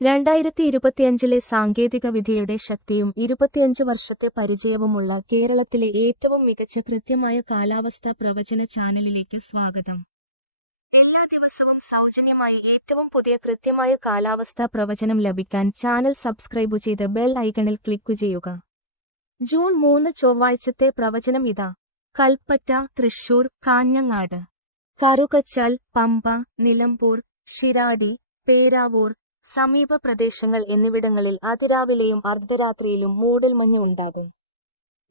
രണ്ടായിരത്തി ഇരുപത്തിയഞ്ചിലെ സാങ്കേതിക വിധിയുടെ ശക്തിയും ഇരുപത്തിയഞ്ച് വർഷത്തെ പരിചയവുമുള്ള കേരളത്തിലെ ഏറ്റവും മികച്ച കൃത്യമായ കാലാവസ്ഥാ പ്രവചന ചാനലിലേക്ക് സ്വാഗതം. എല്ലാ ദിവസവും സൗജന്യമായി ഏറ്റവും പുതിയ കൃത്യമായ കാലാവസ്ഥാ പ്രവചനം ലഭിക്കാൻ ചാനൽ സബ്സ്ക്രൈബ് ചെയ്ത് ബെൽ ഐക്കണിൽ ക്ലിക്ക് ചെയ്യുക. ജൂൺ മൂന്ന് ചൊവ്വാഴ്ചത്തെ പ്രവചനം ഇതാ. കൽപ്പറ്റ തൃശൂർ കാഞ്ഞങ്ങാട്. കറുകച്ചാൽ പമ്പ നിലമ്പൂർ ശിരാടി പേരാവൂർ സമീപ പ്രദേശങ്ങൾ എന്നിവിടങ്ങളിൽ അതിരാവിലെയും അർദ്ധരാത്രിയിലും മൂടൽ മഞ്ഞ് ഉണ്ടാകും.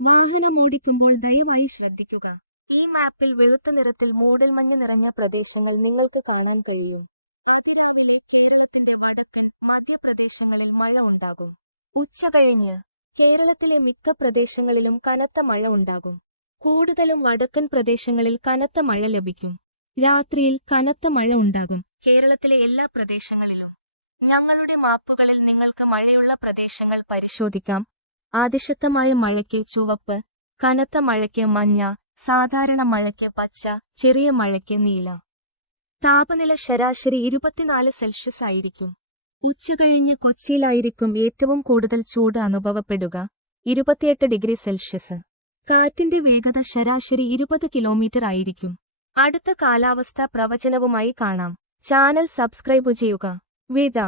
വാഹനമോടിക്കുമ്പോൾ ദയവായി ശ്രദ്ധിക്കുക. ഈ മാപ്പിൽ വെളുത്ത നിറത്തിൽ മൂടൽ മഞ്ഞ് നിറഞ്ഞ പ്രദേശങ്ങൾ നിങ്ങൾക്ക് കാണാൻ കഴിയും. അതിരാവിലെ കേരളത്തിന്റെ വടക്കൻ മധ്യപ്രദേശങ്ങളിൽ മഴ ഉണ്ടാകും. ഉച്ച കഴിഞ്ഞ് കേരളത്തിലെ മിക്ക പ്രദേശങ്ങളിലും കനത്ത മഴ ഉണ്ടാകും. കൂടുതലും വടക്കൻ പ്രദേശങ്ങളിൽ കനത്ത മഴ ലഭിക്കും. രാത്രിയിൽ കനത്ത മഴ ഉണ്ടാകും. കേരളത്തിലെ എല്ലാ പ്രദേശങ്ങളിലും. ഞങ്ങളുടെ മാപ്പുകളിൽ നിങ്ങൾക്ക് മഴയുള്ള പ്രദേശങ്ങൾ പരിശോധിക്കാം. ആദിശക്തമായ മഴയ്ക്ക് ചുവപ്പ് കനത്ത മഴയ്ക്ക് മഞ്ഞ സാധാരണ മഴയ്ക്ക് പച്ച ചെറിയ മഴയ്ക്ക് നീല. താപനില ശരാശരി ഇരുപത്തിനാല് സെൽഷ്യസ് ആയിരിക്കും. ഉച്ചകഴിഞ്ഞ് കൊച്ചിയിലായിരിക്കും ഏറ്റവും കൂടുതൽ ചൂട് അനുഭവപ്പെടുക. ഇരുപത്തിയെട്ട് ഡിഗ്രി സെൽഷ്യസ്. കാറ്റിന്റെ വേഗത ശരാശരി ഇരുപത് കിലോമീറ്റർ ആയിരിക്കും. അടുത്ത കാലാവസ്ഥാ പ്രവചനവുമായി കാണാം. ചാനൽ സബ്സ്ക്രൈബ് ചെയ്യുക. വിട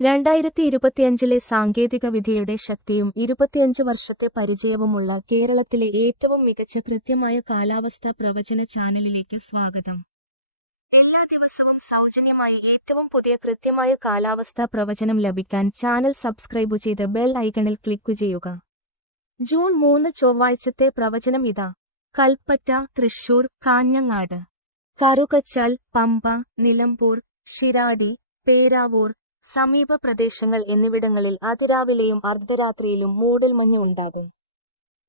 രണ്ടായിരത്തി ഇരുപത്തിയഞ്ചിലെ സാങ്കേതിക വിധിയുടെ ശക്തിയും ഇരുപത്തിയഞ്ച് വർഷത്തെ പരിചയവുമുള്ള കേരളത്തിലെ ഏറ്റവും മികച്ച കൃത്യമായ കാലാവസ്ഥാ പ്രവചന ചാനലിലേക്ക് സ്വാഗതം. എല്ലാ ദിവസവും സൗജന്യമായി ഏറ്റവും പുതിയ കൃത്യമായ കാലാവസ്ഥാ പ്രവചനം ലഭിക്കാൻ ചാനൽ സബ്സ്ക്രൈബ് ചെയ്ത് ബെൽ ഐക്കണിൽ ക്ലിക്ക് ചെയ്യുക. ജൂൺ മൂന്ന് ചൊവ്വാഴ്ചത്തെ പ്രവചനം ഇതാ. കൽപ്പറ്റ തൃശൂർ കാഞ്ഞങ്ങാട്. കറുകച്ചാൽ പമ്പ നിലമ്പൂർ ഷിരാടി പേരാവൂർ സമീപ പ്രദേശങ്ങൾ എന്നിവിടങ്ങളിൽ അതിരാവിലെയും അർദ്ധരാത്രിയിലും മൂടൽമഞ്ഞ് ഉണ്ടാകും.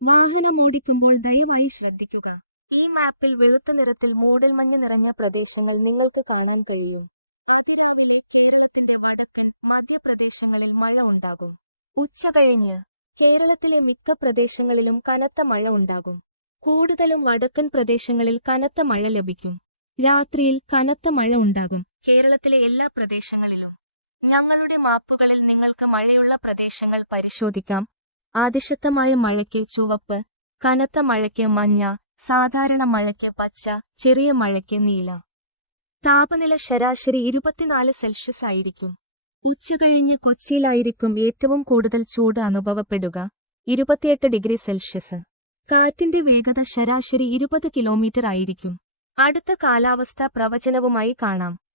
വാഹനമോടിക്കുമ്പോൾ ദയവായി ശ്രദ്ധിക്കുക. ഈ മാപ്പിൽ വെളുത്ത നിറത്തിൽ മൂടൽമഞ്ഞ് നിറഞ്ഞ പ്രദേശങ്ങൾ നിങ്ങൾക്ക് കാണാൻ കഴിയും. അതിരാവിലെ കേരളത്തിന്റെ വടക്കൻ മധ്യപ്രദേശങ്ങളിൽ മഴ ഉണ്ടാകും. ഉച്ച ഉച്ചകഴിഞ്ഞ് കേരളത്തിലെ മിക്ക പ്രദേശങ്ങളിലും കനത്ത മഴ ഉണ്ടാകും. കൂടുതലും വടക്കൻ പ്രദേശങ്ങളിൽ കനത്ത മഴ ലഭിക്കും. രാത്രിയിൽ കനത്ത മഴ ഉണ്ടാകും. കേരളത്തിലെ എല്ലാ പ്രദേശങ്ങളിലും. ഞങ്ങളുടെ മാപ്പുകളിൽ നിങ്ങൾക്ക് മഴയുള്ള പ്രദേശങ്ങൾ പരിശോധിക്കാം. ആദിശക്തമായ മഴയ്ക്ക് ചുവപ്പ് കനത്ത മഴയ്ക്ക് മഞ്ഞ സാധാരണ മഴയ്ക്ക് പച്ച ചെറിയ മഴയ്ക്ക് നീല. താപനില ശരാശരി ഇരുപത്തിനാല് സെൽഷ്യസ് ആയിരിക്കും. ഉച്ചകഴിഞ്ഞ് കൊച്ചിയിലായിരിക്കും ഏറ്റവും കൂടുതൽ ചൂട് അനുഭവപ്പെടുക. ഇരുപത്തിയെട്ട് ഡിഗ്രി സെൽഷ്യസ്. കാറ്റിന്റെ വേഗത ശരാശരി ഇരുപത് കിലോമീറ്റർ ആയിരിക്കും. അടുത്ത കാലാവസ്ഥാ പ്രവചനവുമായി കാണാം.